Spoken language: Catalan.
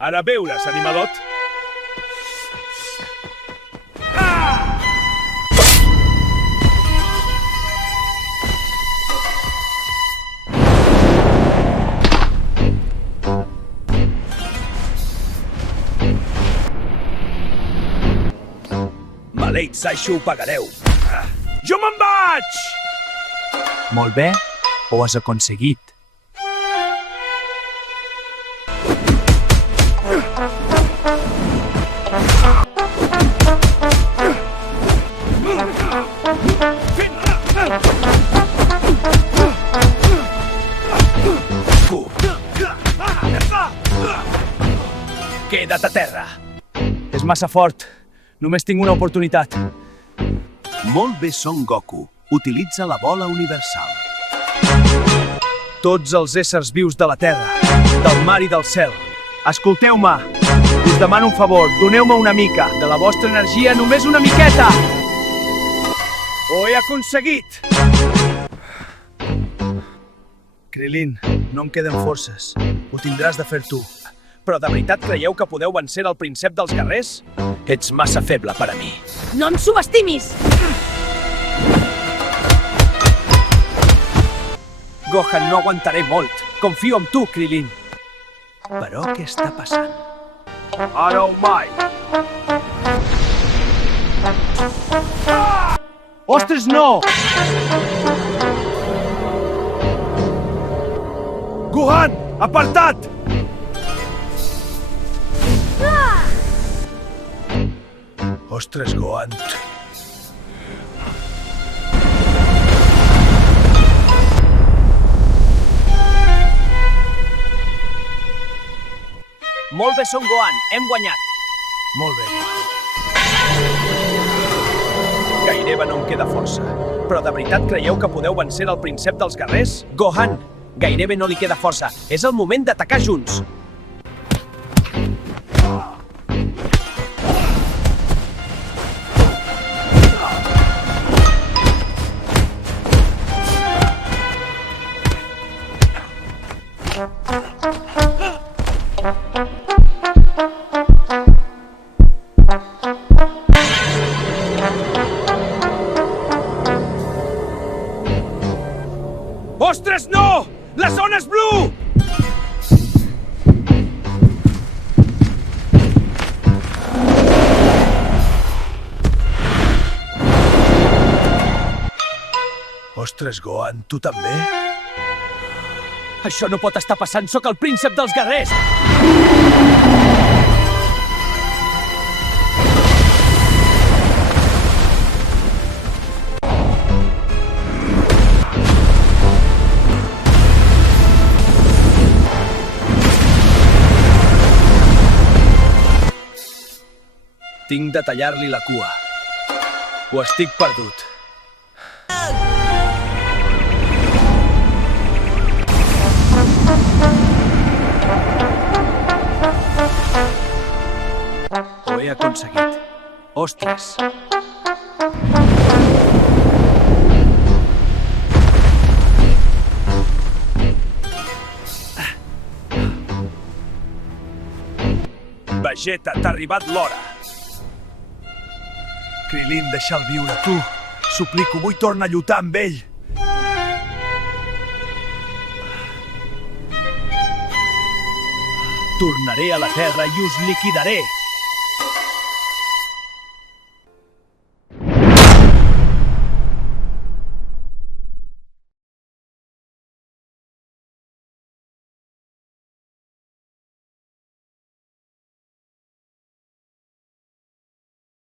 Ara veures, animalot. Maleïts, això ho pagareu. Jo me'n vaig! Molt bé, ho has aconseguit. Queda't a terra. És massa fort. Només tinc una oportunitat. Molt bé, Son Goku. Utilitza la bola universal. Tots els éssers vius de la terra, del mar i del cel, escolteu-me. Us demano un favor, doneu-me una mica de la vostra energia, només una miqueta. Ho he aconseguit! Krilin, no em queden forces. Ho tindràs de fer tu. Però de veritat creieu que podeu vencer el príncep dels guerrers? Ets massa feble per a mi. No em subestimis! Gohan, no aguantaré molt. Confio en tu, Krilin. Però què està passant? Ara o mai! Ostres, no! Gohan, apartat! Ostres, Gohan. Molt bé, Son Gohan, hem guanyat. Molt bé, Gohan. Gairebé no em queda força. Però de veritat creieu que podeu vencer el príncep dels guerrers? Gohan, gairebé no li queda força. És el moment d'atacar junts. Ostres, no! La zona és blue! Ostres, Gohan, tu també? Això no pot estar passant, sóc el príncep dels guerrers! Tinc de tallar-li la cua. Ho estic perdut. Ho he aconseguit. Ostres! Vegeta, t'ha arribat l'hora. Krilin, deixa'l viure, tu. Suplico, vull tornar a lluitar amb ell. Tornaré a la Terra i us liquidaré.